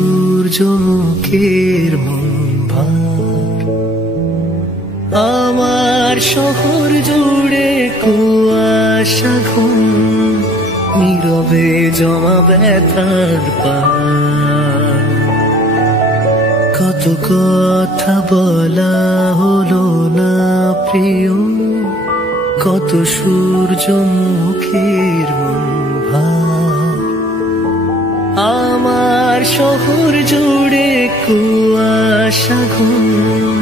সূর্যমুখীর মন ভার। আমার শহর জুড়ে কুয়াশা ঘুম, নীরবে জমা ব্যথার পাহাড়। কত কথা বলা হলো না প্রিয়, কত সূর্যমুখীর মন ভার। আমার শহর জুড়ে কুয়াশা ঘুম,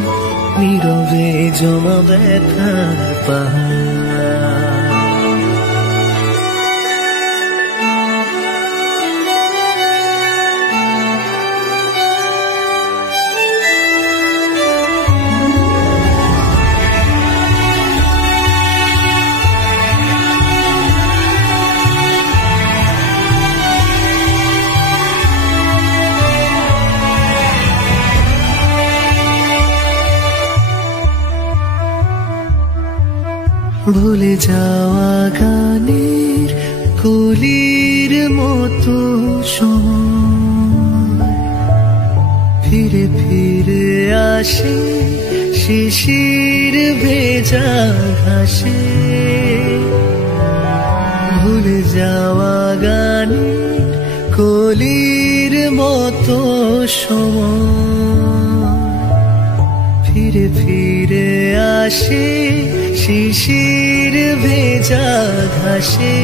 নীরবে জমা ব্যথার পাহাড়। ভুলে যাওয়া গানের কলির মতো সময় ফিরে ফিরে আসে শিশির ভেজা ঘাসে। ভুলে যাওয়া গানের কলির মতো সময় ফিরে ফিরে আসে শিশির ভেজা ঘাসে।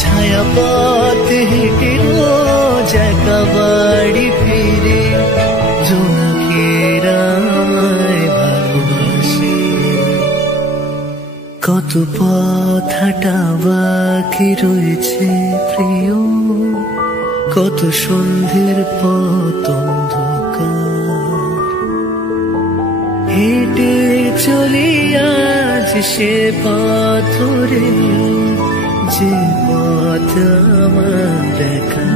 ছায়া পথ হেঁটে রোজ একা বাড়ি ফিরে জোনাকেরা আমায় ভালোবাসে। কত পথ হাঁটা বাকি রয়েছে প্রিয়, কত সন্ধ্যের পথ অন্ধকার। হেঁটে চলি আজ সে পথ ধরে, যে পথ আমার দেখা।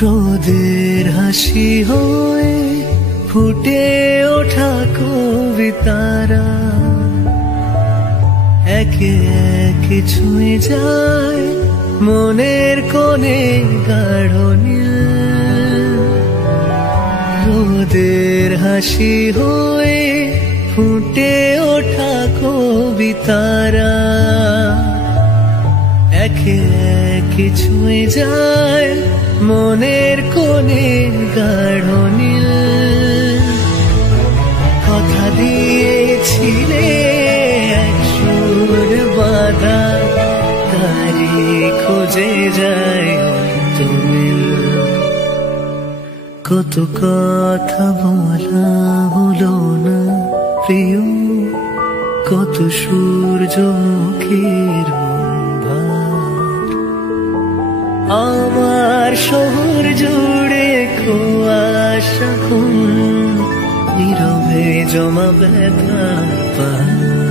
রোদের হাসি হয়ে ফুটে ওঠা কবিতারা একে একে ছুঁয়ে যায় মনের কোণে গাঢ় নীল। রোদের হাসি হয়ে ফুটে ওঠা কবিতারা একে একে ছুঁয়ে যায় মনের কোণে গাঢ় নীল। কথা দিয়েছিলে এক সুর বাঁধা, তারি খোঁজে যায় অন্তমিল। কত কথা বলা হলো না প্রিয়, কত সূর্যমুখীর মন ভার। আমার শহর জুড়ে কুয়াশা ঘুম, নীরবে জমা ব্যথার পাহাড়।